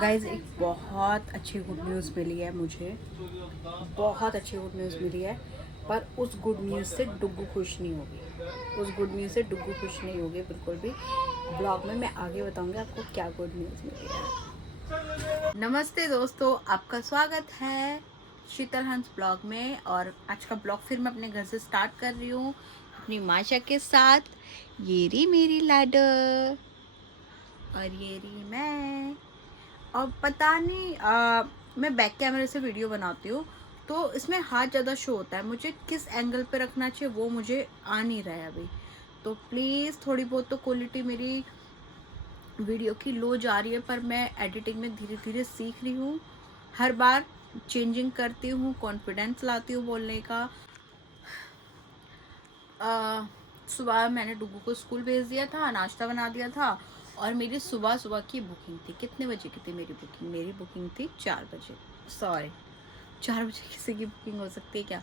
Guys एक बहुत अच्छी गुड न्यूज़ मिली है मुझे। बहुत अच्छी गुड न्यूज़ मिली है, पर उस गुड न्यूज़ से डुग्गू खुश नहीं होगी। उस गुड न्यूज़ से डुग्गू खुश नहीं होगी बिल्कुल भी। ब्लॉग में मैं आगे बताऊंगी आपको क्या गुड न्यूज़ मिली है। नमस्ते दोस्तों, आपका स्वागत है शीतल हंस ब्लॉग में। और आज का ब्लॉग फिर मैं अपने घर से स्टार्ट कर रही हूँ अपनी माशा के साथ। ये रही मेरी लाडो और ये रही मैं। और पता नहीं मैं बैक कैमरे से वीडियो बनाती हूँ तो इसमें हाथ ज़्यादा शो होता है। मुझे किस एंगल पे रखना चाहिए वो मुझे आ नहीं रहा है अभी। तो प्लीज़ थोड़ी बहुत तो क्वालिटी मेरी वीडियो की लो जा रही है, पर मैं एडिटिंग में धीरे धीरे सीख रही हूँ। हर बार चेंजिंग करती हूँ, कॉन्फिडेंस लाती हूँ बोलने का। सुबह मैंने डुग्गू को स्कूल भेज दिया था, नाश्ता बना दिया था। और मेरी सुबह सुबह की बुकिंग थी। कितने बजे की थी मेरी बुकिंग? मेरी बुकिंग थी 4 बजे। सॉरी, 4 बजे किसी की बुकिंग हो सकती है क्या?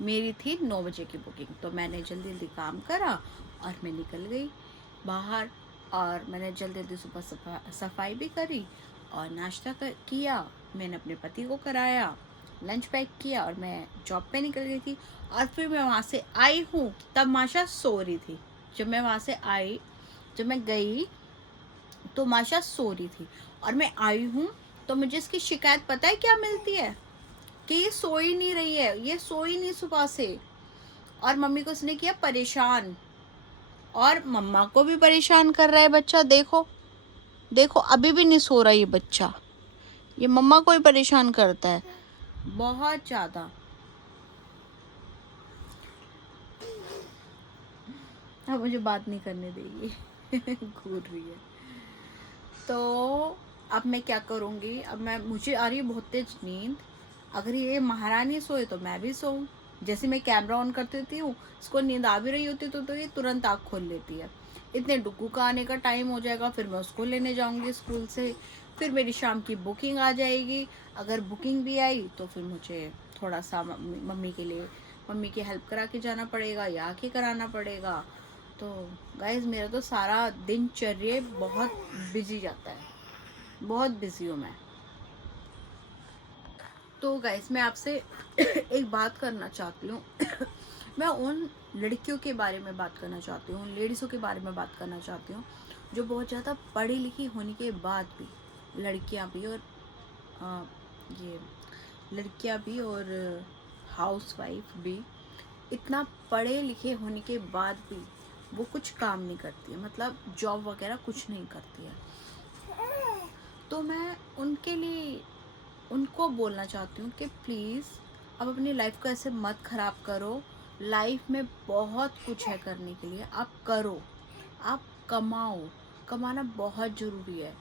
मेरी थी 9 बजे की बुकिंग। तो मैंने जल्दी जल्दी काम करा और मैं निकल गई बाहर। और मैंने जल्दी जल्दी सुबह सफाई भी करी और नाश्ता किया। मैंने अपने पति को कराया, लंच पैक किया और मैं जॉब पे निकल गई थी। और फिर मैं वहाँ से आई हूँ तब माशा सो रही थी। जब मैं वहाँ से आई, जब मैं गई तो माशा सो रही थी। और मैं आई हूँ तो मुझे इसकी शिकायत पता है क्या मिलती है? कि ये सो ही नहीं रही है, ये सो ही नहीं सुबह से। और मम्मी को उसने किया परेशान, और मम्मा को भी परेशान कर रहा है बच्चा। देखो देखो, अभी भी नहीं सो रहा ये बच्चा। ये मम्मा को ही परेशान करता है बहुत ज़्यादा। अब मुझे बात नहीं करने देगी घूर रही है। तो अब मैं क्या करूँगी? अब मुझे आ रही है बहुत तेज नींद। अगर ये महारानी सोए तो मैं भी सोऊं। जैसे मैं कैमरा ऑन कर देती हूँ, इसको नींद आ भी रही होती तो ये तुरंत आँख खोल लेती है। इतने डुग्गू का आने का टाइम हो जाएगा, फिर मैं उसको लेने जाऊँगी स्कूल से। फिर मेरी शाम की बुकिंग आ जाएगी। अगर बुकिंग भी आई तो फिर मुझे थोड़ा सा मम्मी के लिए मम्मी की हेल्प करा के जाना पड़ेगा या आके कराना पड़ेगा। तो गाइज मेरा तो सारा दिनचर्या बहुत बिजी जाता है, बहुत बिजी हूँ मैं। तो गाइज मैं आपसे एक बात करना चाहती हूँ मैं उन लड़कियों के बारे में बात करना चाहती हूँ, लेडीज़ों के बारे में बात करना चाहती हूँ जो बहुत ज़्यादा पढ़ी लिखी होने के बाद भी, लड़कियाँ भी और आ, ये लड़कियाँ भी और हाउसवाइफ भी, इतना पढ़े लिखे होने के बाद भी वो कुछ काम नहीं करती है, मतलब जॉब वगैरह कुछ नहीं करती है। तो मैं उनके लिए उनको बोलना चाहती हूँ कि प्लीज़ अब अपनी लाइफ को ऐसे मत ख़राब करो। लाइफ में बहुत कुछ है करने के लिए, आप करो, आप कमाओ। कमाना बहुत ज़रूरी है।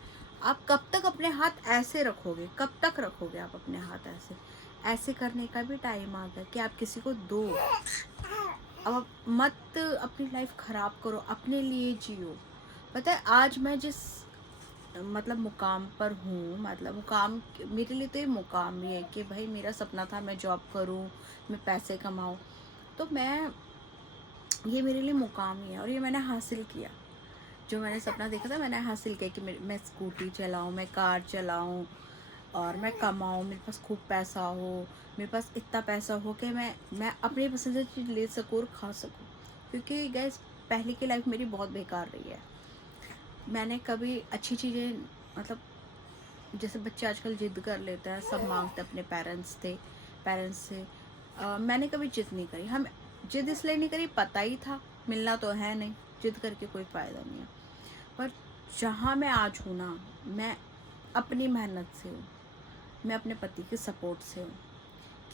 आप कब तक अपने हाथ ऐसे रखोगे? कब तक रखोगे आप अपने हाथ ऐसे? ऐसे करने का भी टाइम आ गया कि आप किसी को दो। अब आप मत अपनी लाइफ ख़राब करो, अपने लिए जियो। पता है आज मैं जिस मतलब मुकाम पर हूँ, मतलब मुकाम मेरे लिए तो ये मुकाम ही है कि भाई मेरा सपना था मैं जॉब करूँ, मैं पैसे कमाऊँ। तो मैं ये मेरे लिए मुकाम ही है और ये मैंने हासिल किया। जो मैंने सपना देखा था मैंने हासिल किया कि मैं स्कूटी चलाऊँ, मैं कार चलाऊँ और मैं कमाऊँ, मेरे पास खूब पैसा हो। मेरे पास इतना पैसा हो कि मैं अपनी पसंद की चीज़ ले सकूँ और खा सकूँ। क्योंकि गैस पहले की लाइफ मेरी बहुत बेकार रही है। मैंने कभी अच्छी चीज़ें, मतलब जैसे बच्चे आजकल जिद कर लेते हैं, सब मांगते अपने पेरेंट्स से। मैंने कभी जिद नहीं करी। हम जिद इसलिए नहीं करी, पता ही था मिलना तो है नहीं, जिद करके कोई फ़ायदा नहीं है। पर जहाँ मैं आज हूँ ना, मैं अपनी मेहनत से हूँ, मैं अपने पति के सपोर्ट से हूँ।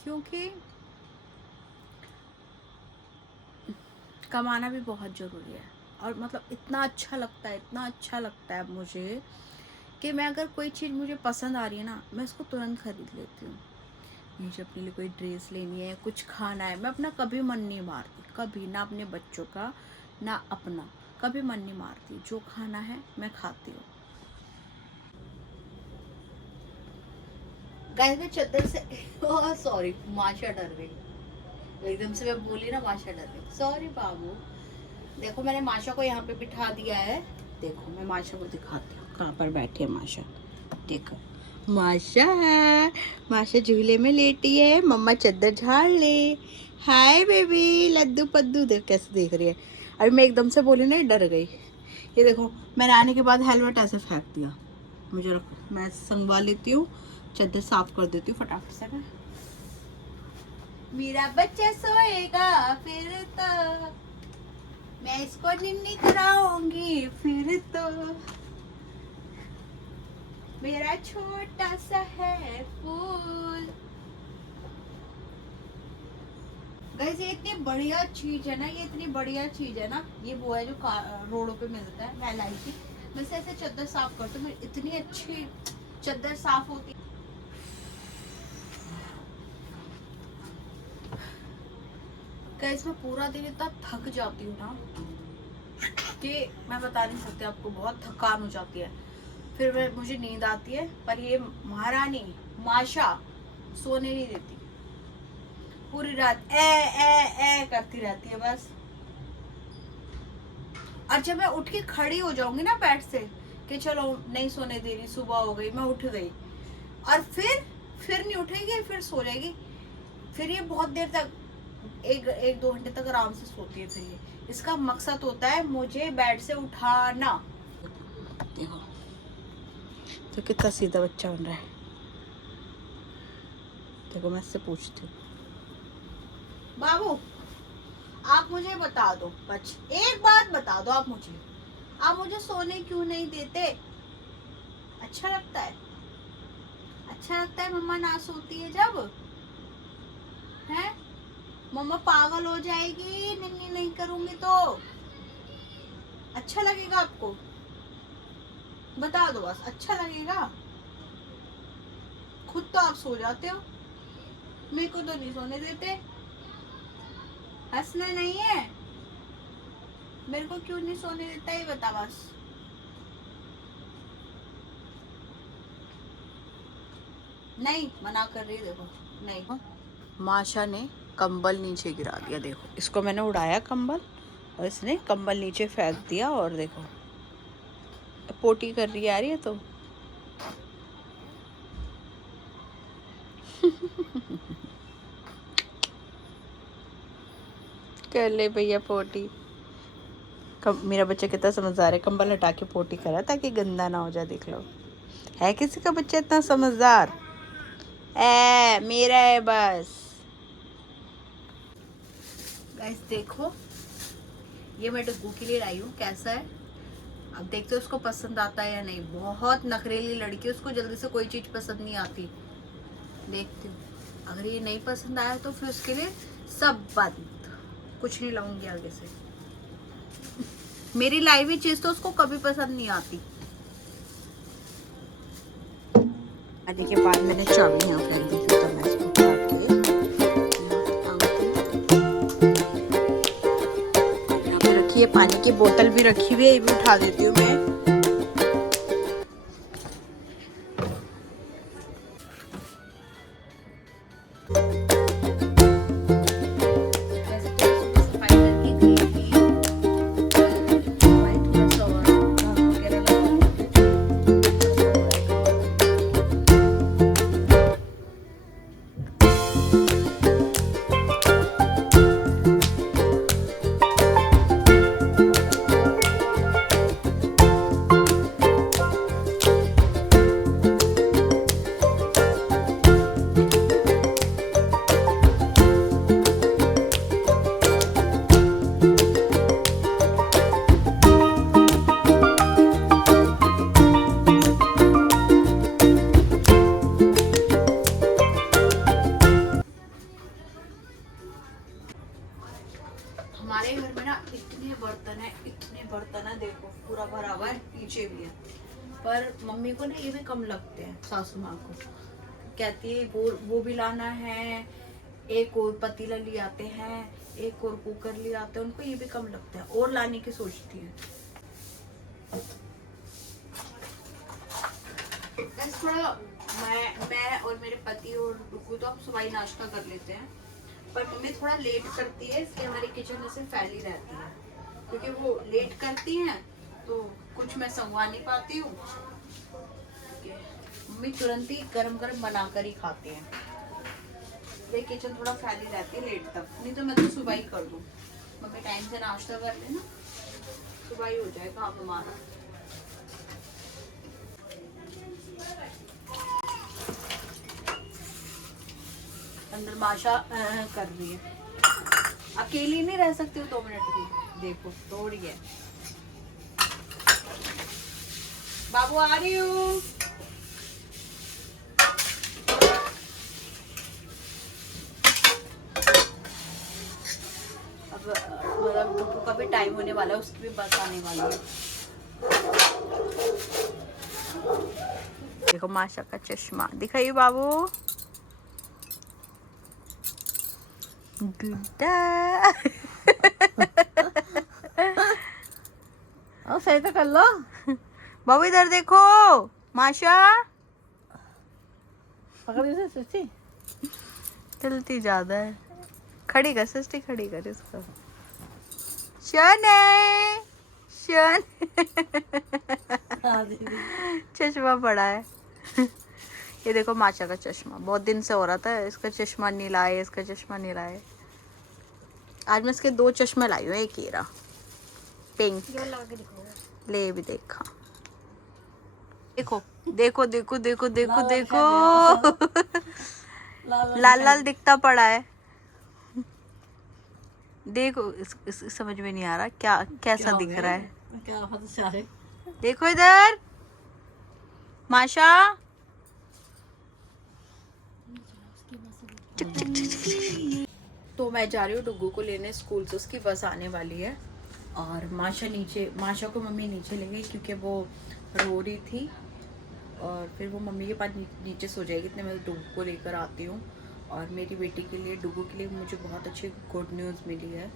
क्योंकि कमाना भी बहुत ज़रूरी है। और मतलब इतना अच्छा लगता है, इतना अच्छा लगता है मुझे कि मैं अगर कोई चीज़ मुझे पसंद आ रही है ना, मैं उसको तुरंत खरीद लेती हूँ। मुझे अपने लिए कोई ड्रेस लेनी है, कुछ खाना है, मैं अपना कभी मन नहीं मारती, कभी ना अपने बच्चों का ना अपना, कभी मन नहीं मारती। जो खाना है मैं खाती हूँ। गाइस मैं चद्दर से सॉरी, माशा डर गई एकदम से। मैं बोली ना, माशा डर गई, सॉरी बाबू। देखो मैंने माशा को यहाँ पे बिठा दिया है। देखो मैं माशा को दिखाती हूँ कहाँ पर बैठी है माशा। देखो माशा, माशा झूले में लेटी है, मम्मा चद्दर झाड़ ले। हाय बेबी, लद्दू पद्दू देख कैसे देख रही है। अभी मैं एकदम से बोली ना, डर गई। ये देखो, मैंने आने के बाद हेलमेट ऐसे फेंक दिया। मुझे रखो, मैं संगवा लेती हूँ, चद्दर साफ कर देती हूँ फटाफट से। मैं मेरा बच्चा सोएगा फिर तो मैं इसको निन्नी कराऊंगी, फिर तो मेरा छोटा सा है फूल। गाइस, ये इतनी बढ़िया चीज है ना, ये इतनी बढ़िया चीज है ना। ये वो है जो रोडों पे मिलता है, मैं की। मैं से ऐसे चद्दर साफ करती हूँ, इतनी अच्छी चद्दर साफ होती है। गाइस, मैं पूरा दिन इतना थक जाती हूँ ना कि मैं बता नहीं सकती आपको, बहुत थकान हो जाती है। फिर मुझे नींद आती है, पर ये महारानी माशा सोने नहीं देती, पूरी रात ए करती रहती है बस। और जब मैं उठ के खड़ी हो जाऊंगी ना बेड से कि चलो नहीं सोने दे रही, सुबह हो गई, मैं उठ गई, और फिर नहीं उठेगी, फिर सो जाएगी। फिर ये बहुत देर तक, एक 2 घंटे तक आराम से सोती है। फिर ये, इसका मकसद होता है मुझे बेड से उठाना। देखो तो कितना सीधा बच्चा बन रहा है। देखो, मैं इससे पूछती हूँ, बाबू आप मुझे बता दो, बच एक बात बता दो, आप मुझे सोने क्यों नहीं देते? अच्छा लगता है? अच्छा लगता है मम्मा ना सोती है जब? हैं? मम्मा पागल हो जाएगी निन्नी नहीं करूंगी तो। अच्छा लगेगा आपको? बता दो बस, अच्छा लगेगा? खुद तो आप सो जाते हो, मेरे को तो नहीं सोने देते। हंसना नहीं है, मेरे को क्यों नहीं सोने देता ये बता बस। नहीं, मना कर रही, देखो नहीं। माशा ने कंबल नीचे गिरा दिया। देखो, इसको मैंने उड़ाया कंबल, और इसने कंबल नीचे फेंक दिया। और देखो, पोटी कर रही है यार ये तो। कर ले भैया पोटी। मेरा बच्चा कितना समझदार है, कंबल हटा के पोटी करा ताकि गंदा ना हो जाए। देख लो, है किसी का बच्चा इतना समझदार? मेरा है बस। गाइस देखो, ये मैं डुग्गू के लिए लाई हूँ, कैसा है अब देखते हो उसको पसंद आता है या नहीं। बहुत नखरेली लड़की, उसको जल्दी से कोई चीज पसंद नहीं आती। देखती हूँ, अगर ये नहीं पसंद आया तो फिर उसके लिए सब बंद, कुछ नहीं लाऊंगी आगे से। मेरी लाई हुई चीज तो उसको कभी पसंद नहीं आती। आने के बाद मैंने चाबी यहाँ फेंक दी थी, तो मैं इसको उठा के यहाँ पे रखी है। पानी की बोतल भी रखी हुई है, ये भी उठा देती हूँ मैं। हमारे घर में ना इतने बर्तन है, देखो पूरा भरा हुआ है, नीचे भी है। पर मम्मी को ना ये भी कम लगते हैं, सासू माँ को। कहती है वो भी लाना है, एक और पतीला ले आते हैं, एक और कुकर ले आते हैं, उनको ये भी कम लगता है, और लाने की सोचती है। थोड़ा मैं और मेरे पति और डुगू तो हम सुबह ही नाश्ता कर लेते हैं, पर मम्मी थोड़ा लेट करती है, इसलिए हमारी किचन जैसे फैली रहती है। क्योंकि वो लेट करती हैं तो कुछ मैं संगवा नहीं पाती हूँ। मम्मी तुरंत ही गरम गरम बनाकर ही खाते हैं। ये किचन थोड़ा फैली रहती है लेट तक, नहीं तो मैं तो सुबह ही कर दूँ। मम्मी टाइम से नाश्ता कर लेना, सुबह ही हो जाए काम हमारा। अंदर माशा कर रही है, अकेली नहीं रह सकती हूँ 2 मिनट भी। देखो तोड़ गया। बाबू आ रही हूँ। अब मतलब डुगू का भी टाइम होने वाला है, उसकी भी बस आने वाली है। देखो माशा का चश्मा दिखाइए बाबू। गुड्डा सही तो कर लो बाबू, इधर देखो माशा पकड़ इसे सच्ची चलती ज्यादा है। खड़ी कर सृष्टि, खड़ी कर इसको। शने शन चश्मा पड़ा है। ये देखो माशा का चश्मा, बहुत दिन से हो रहा था इसका चश्मा नहीं लाए, इसका चश्मा नहीं लाए। आज मैं इसके 2 चश्मे लाई हूँ, एक ही रहा पिंक। ले भी देखा, देखो देखो देखो देखो देखो देखो लाल लाल दिखता पड़ा है। देखो इस समझ में नहीं आ रहा क्या कैसा दिख रहा है। क्या देखो इधर माशा। तो मैं जा रही हूँ डुगू को लेने स्कूल से, उसकी बस आने वाली है। और माशा को मम्मी नीचे ले गई क्योंकि वो रो रही थी, और फिर वो मम्मी के पास नीचे सो जाएगी। इतने मैं डुगू को लेकर आती हूँ। और मेरी बेटी के लिए, डुगू के लिए मुझे बहुत अच्छी गुड न्यूज़ मिली है,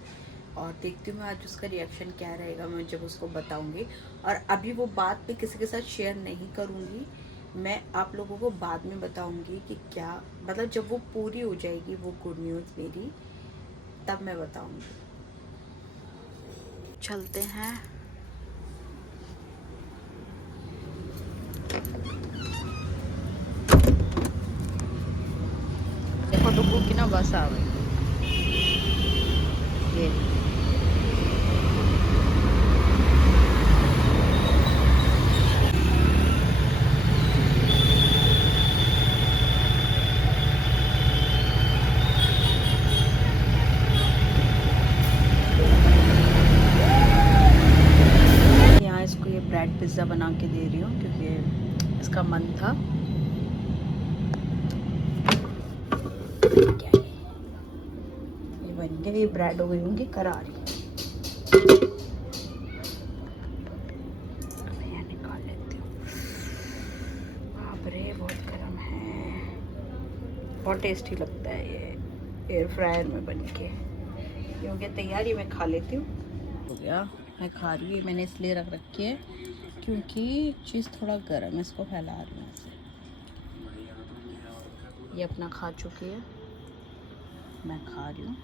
और देखती हूँ मैं आज उसका रिएक्शन क्या रहेगा, मैं जब उसको बताऊँगी। और अभी वो बात मैं किसी के साथ शेयर नहीं करूँगी, मैं आप लोगों को बाद में बताऊँगी कि क्या, मतलब जब वो पूरी हो जाएगी वो गुड न्यूज़ मेरी, तब मैं बताऊँगी। चलते हैं। देखो डुगू की ना बस आ गई। ये ब्रेड पिज़्ज़ा बना के दे रही हूँ क्योंकि इसका मन था। क्या है ये बन गया, ये ब्रेड हो गई होंगी करारी। मैं निकाल लेती हूँ। बाप रे बहुत गर्म है, बहुत टेस्टी लगता है ये एयर फ्रायर में बन के। ये हो गया तैयार, ये मैं खा लेती हूँ। हो गया, मैं खा रही हूँ। मैंने इसलिए रख रखी है क्योंकि चीज़ थोड़ा गर्म है, इसको फैला रही हूँ ऐसे। ये अपना खा चुकी है, मैं खा रही हूँ।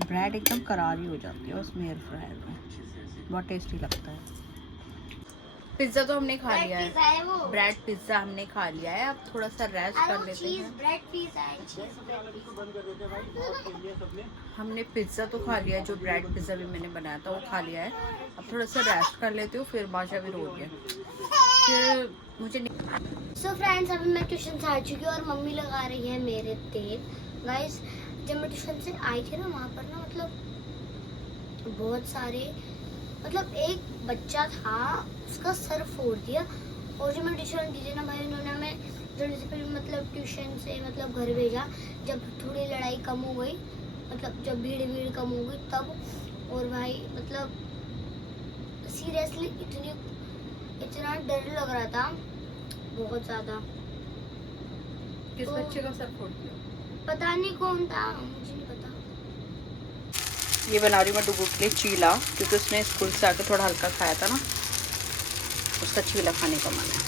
ब्रेड एकदम करारी हो जाती है उसमें एयर फ्रायर में, बहुत टेस्टी लगता है। पिज़्ज़ा तो हमने खा लिया है, ब्रेड पिज़्ज़ा हमने खा लिया है। अब थोड़ा सा रेस्ट कर लेते हैं। हमने पिज़्ज़ा तो खा लिया है, जो ब्रेड पिज़्ज़ा भी मैंने बनाया था वो खा लिया है। अब थोड़ा सा रेस्ट कर लेती हूँ, फिर माशा भी रो गया, फिर मुझे सो फ्रेंड्स अभी मैं ट्यूशन से आ चुकी हूँ और मम्मी लगा रही है मेरे तेल। गाइस जब मैं ट्यूशन से आई थी ना, वहाँ पर ना मतलब बहुत सारे, मतलब एक बच्चा था उसका सर फोड़ दिया। और जो मैं ट्यूशन दी थी ना भाई, उन्होंने हमें जल्दी से फिर मतलब ट्यूशन से मतलब घर भेजा जब थोड़ी लड़ाई कम हो गई, मतलब जब भीड़ कम हो गई तब। और भाई मतलब सीरियसली इतना डर लग रहा था बहुत ज़्यादा। किस बच्चे का सर फोड़ दिया पता नहीं कौन था, मुझे नहीं पता। ये बना रही हूँ मैं डुगू के लिए चीला, क्योंकि उसने स्कूल से आकर थोड़ा हल्का खाया था ना, उसका चीला खाने का मन है।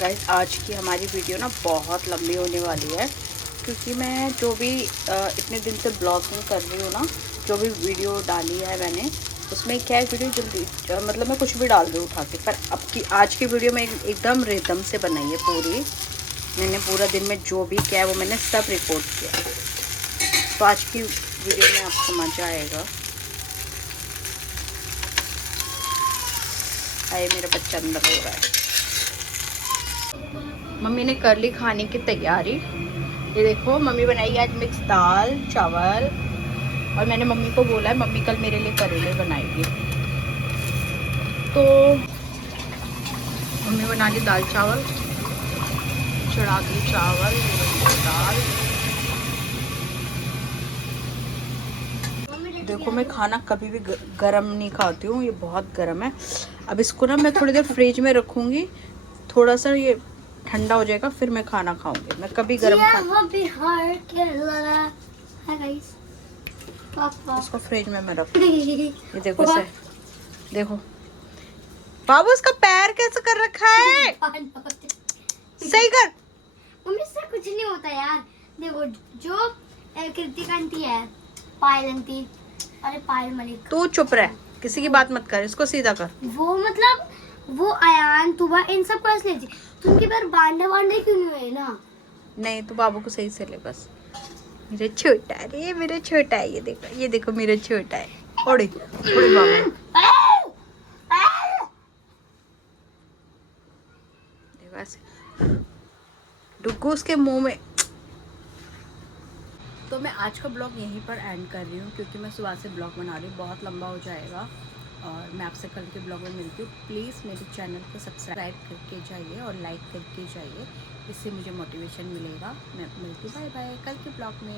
गाइस आज की हमारी वीडियो ना बहुत लंबी होने वाली है, क्योंकि मैं जो भी इतने दिन से ब्लॉगिंग कर रही हूँ ना, जो भी वीडियो डाली है मैंने, उसमें क्या है वीडियो जल्दी मतलब मैं कुछ भी डाल दूँ उठा के, पर अब की आज की वीडियो में एकदम रिदम से बनाई है पूरी। मैंने पूरा दिन में जो भी किया है वो मैंने सब रिकॉर्ड किया, तो आज की वीडियो में आपको मज़ा आएगा। आए मेरा बच्चा अंदर हो रहा है। मम्मी ने कर ली खाने की तैयारी। ये देखो मम्मी बनाई आज मिक्स दाल चावल, और मैंने मम्मी को बोला है मम्मी कल मेरे लिए करेले बनाएगी। तो मम्मी बना ली दाल चावल, चढ़ा दी चावल दाल। देखो मैं खाना कभी भी गरम नहीं खाती हूँ, ये बहुत गरम है। अब इसको ना मैं थोड़ी देर फ्रिज में रखूँगी, थोड़ा सा ये ठंडा हो जाएगा, फिर मैं खाना खाऊंगी। मैं कभी गरम इसको फ्रिज में मैं रखूँ। ये देखो इसे देखो बाबू, उसका पैर कैसे कर रखा है, सही कर। मम्मी इससे कुछ नहीं होता यार। देखो जो कृतिका आंटी है, पायल आंटी, अरे पायल मलिक, तू चुप रह, किसी की बात मत कर, इसको सीधा कर। वो मतलब वो अयान तुबा इन सब को ऐसे लेती, तुमके पैर बांधे क्यों नहीं हुए ना? नहीं तो बाबू को सही से ले बस। मेरा छोटा है रे, मेरा छोटा है, ये देखो मेरा छोटा है। ओड़े ओड़े बाबू, देखो ऐसे डुग्गू उसके मुंह में। तो मैं आज का ब्लॉग यहीं पर एंड कर रही हूँ, क्योंकि मैं सुबह से ब्लॉग बना रही हूँ, बहुत लंबा हो जाएगा, और मैं आपसे कल के ब्लॉग में मिलती हूँ। प्लीज़ मेरे चैनल को सब्सक्राइब करके जाइए और लाइक करके जाइए, इससे मुझे मोटिवेशन मिलेगा। मैं मिलती हूँ, बाय बाय कल के ब्लॉग में।